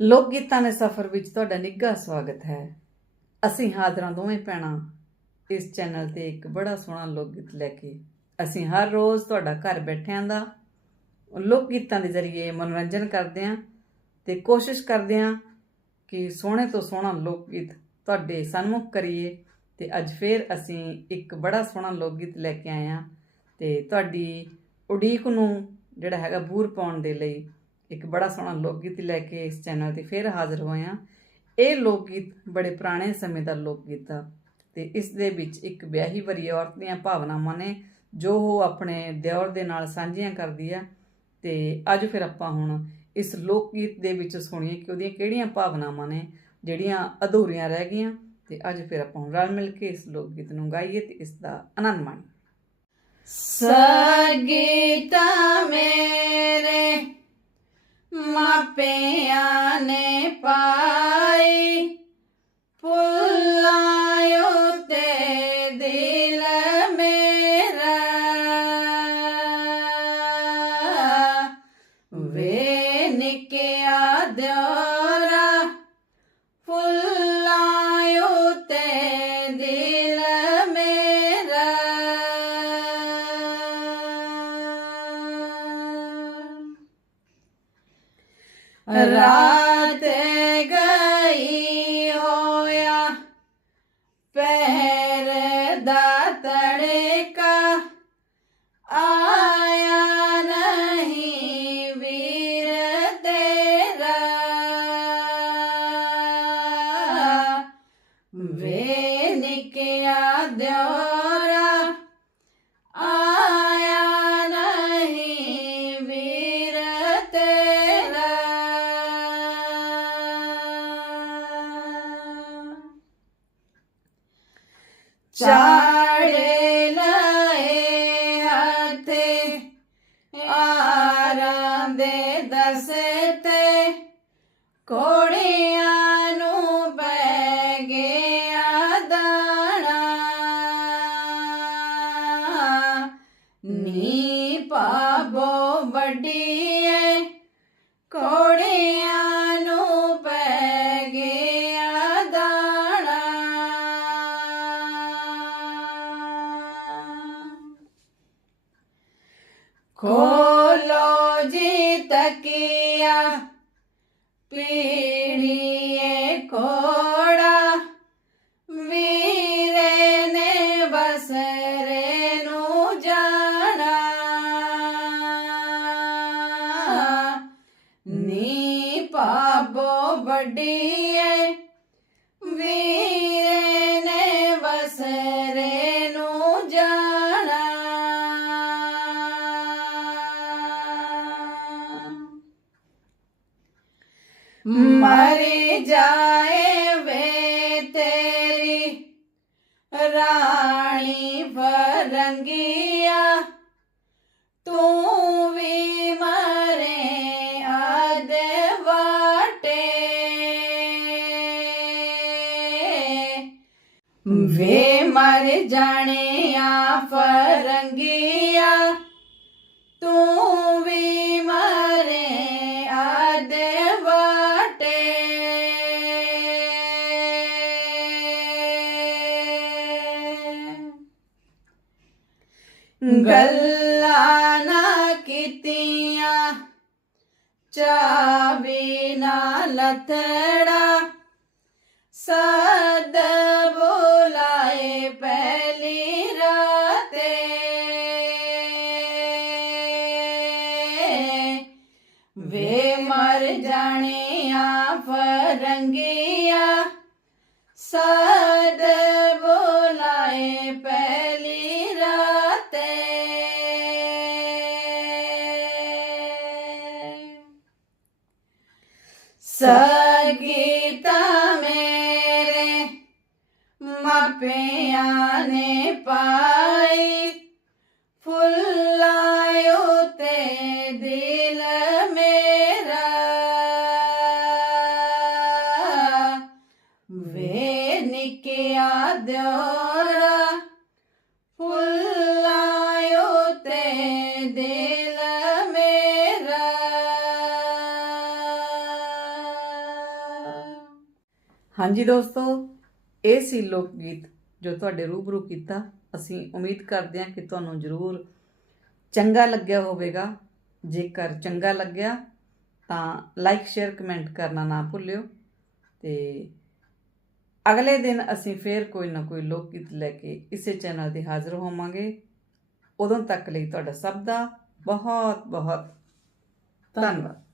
ਲੋਕ ਗੀਤਾਂ ਦੇ ਸਫ਼ਰ ਵਿੱਚ ਤੁਹਾਡਾ ਨਿੱਘਾ ਸਵਾਗਤ ਹੈ। ਅਸੀਂ ਹਾਜ਼ਰਾਂ ਦੋਵੇਂ ਭੈਣਾਂ ਇਸ ਚੈਨਲ ਤੇ ਇੱਕ ਬੜਾ ਸੋਹਣਾ ਲੋਕ ਗੀਤ ਲੈ ਕੇ। ਅਸੀਂ ਹਰ ਰੋਜ਼ ਤੁਹਾਡਾ ਘਰ ਬੈਠਿਆਂ ਦਾ ਲੋਕ ਗੀਤਾਂ ਦੇ ਜ਼ਰੀਏ ਮਨੋਰੰਜਨ ਕਰਦੇ ਹਾਂ ਤੇ ਕੋਸ਼ਿਸ਼ ਕਰਦੇ ਹਾਂ ਕਿ ਸੋਹਣੇ ਤੋਂ ਸੋਹਣਾ ਲੋਕ ਗੀਤ ਤੁਹਾਡੇ ਸਨਮੁਖ ਕਰੀਏ ਤੇ ਅੱਜ ਫੇਰ ਅਸੀਂ ਇੱਕ ਬੜਾ ਸੋਹਣਾ ਲੋਕ ਗੀਤ ਲੈ ਕੇ ਆਏ ਹਾਂ ਤੇ ਤੁਹਾਡੀ ਉਡੀਕ ਨੂੰ ਜਿਹੜਾ ਹੈਗਾ ਬੂਰ ਪਾਉਣ ਦੇ ਲਈ ਇੱਕ ਬੜਾ ਸੋਹਣਾ ਲੋਕ ਗੀਤ ਲੈ ਕੇ ਇਸ ਚੈਨਲ ਤੇ ਫੇਰ ਹਾਜ਼ਰ ਹੋਏ ਹਾਂ। ਇਹ ਲੋਕ ਗੀਤ ਬੜੇ ਪੁਰਾਣੇ ਸਮੇਂ ਦਾ ਲੋਕ ਗੀਤ ਆ ਤੇ ਇਸ ਦੇ ਵਿੱਚ ਇੱਕ ਵਿਆਹੀ ਵਰੀ ਔਰਤ ਦੀਆਂ ਭਾਵਨਾਵਾਂ ਨੇ ਜੋ ਉਹ ਆਪਣੇ ਦਿਓਰ ਦੇ ਨਾਲ ਸਾਂਝੀਆਂ ਕਰਦੀ ਆ। ਤੇ ਅੱਜ ਫਿਰ ਆਪਾਂ ਹੁਣ ਇਸ ਲੋਕ ਗੀਤ ਦੇ ਵਿੱਚ ਸੁਣੀਏ ਕਿ ਉਹਦੀਆਂ ਕਿਹੜੀਆਂ ਭਾਵਨਾਵਾਂ ਨੇ, ਜਿਹੜੀਆਂ ਅਧੂਰੀਆਂ ਰਹਿ ਗਈਆਂ। ਤੇ ਅੱਜ ਫਿਰ ਆਪਾਂ ਹੁਣ ਰਲ ਮਿਲ ਕੇ ਇਸ ਲੋਕ ਗੀਤ ਨੂੰ ਗਾਈਏ ਤੇ ਇਸ ਦਾ ਆਨੰਦ ਮਾਣੀਏ। ਸਗੀਤਾ ਮੇਰੇ ਮਾਪਿਆਂ ਨੇ ਪਾ ਰਾਤ ਚਾੜੇ ਲਏ ਹੱਥੇ ਆਰਾਂ ਦੇ ਦਸਤੇ ਕੋੜਿਆਂ ਨੂੰ ਪੈ ਗਿਆ ਦਾਣਾ। ਨੀ ਖੋਲੋ ਜੀ ਤਕਿਆ ਪੀੜੀਏ ਕੋੜਾ ਵੀਰੇ ਨੇ ਬਸਰੇ ਨੂੰ ਜਾਣਾ। ਨੀ ਪਾਬੋ ਵੱਡੀਏ ਵੀਰੇ ਮਰ ਜਾਏ ਵੇ ਤੇਰੀ ਰਾਣੀ ਫਰੰਗੀਆ ਤੂੰ ਵੀ ਮਰੇ ਆਦੇ ਵਾਟੇ ਵੇ ਮਰ ਜਾਣੇ ਆ ਫਰੰਗੀਆ ਤੂੰ ਗੱਲਾਂ ਨਾ ਕੀਤੀਆਂ, ਚਾਬੀ ਨਾ ਲਥੜਾ, ਸਦ ਬੁਲਾਏ ਪਹਿਲੀ ਰਾਤੇ। ਵੇ ਮਰ ਜਾਣੇ ਆ ਸਦ ਸਗੀਤਾ ਮੇਰੇ ਮਾਪਿਆਂ ਨੇ ਪਾਈ। ਫੁੱਲਾਇਓ ਤੇ ਦਿਲ ਮੇਰਾ। ਵੇ ਨਿਕਿਆ ਦਿਓਰਾ ਹਾਂਜੀ ਦੋਸਤੋ, ਇਹ ਸੀ ਲੋਕ ਗੀਤ ਜੋ ਤੁਹਾਡੇ ਰੂਬਰੂ ਕੀਤਾ। ਅਸੀਂ ਉਮੀਦ ਕਰਦੇ ਹਾਂ ਕਿ ਤੁਹਾਨੂੰ ਜ਼ਰੂਰ ਚੰਗਾ ਲੱਗਿਆ ਹੋਵੇਗਾ। ਜੇਕਰ ਚੰਗਾ ਲੱਗਿਆ, ਤਾਂ ਲਾਈਕ ਸ਼ੇਅਰ ਕਮੈਂਟ ਕਰਨਾ ਨਾ ਭੁੱਲਿਓ। ਤੇ ਅਗਲੇ ਦਿਨ ਅਸੀਂ ਫੇਰ ਕੋਈ ਨਾ ਕੋਈ ਲੋਕ ਗੀਤ ਲੈ ਕੇ ਇਸੇ ਚੈਨਲ ਤੇ ਹਾਜ਼ਰ ਹੋਵਾਂਗੇ। ਉਦੋਂ ਤੱਕ ਲਈ ਤੁਹਾਡਾ ਸਭ ਦਾ ਬਹੁਤ ਬਹੁਤ ਧੰਨਵਾਦ।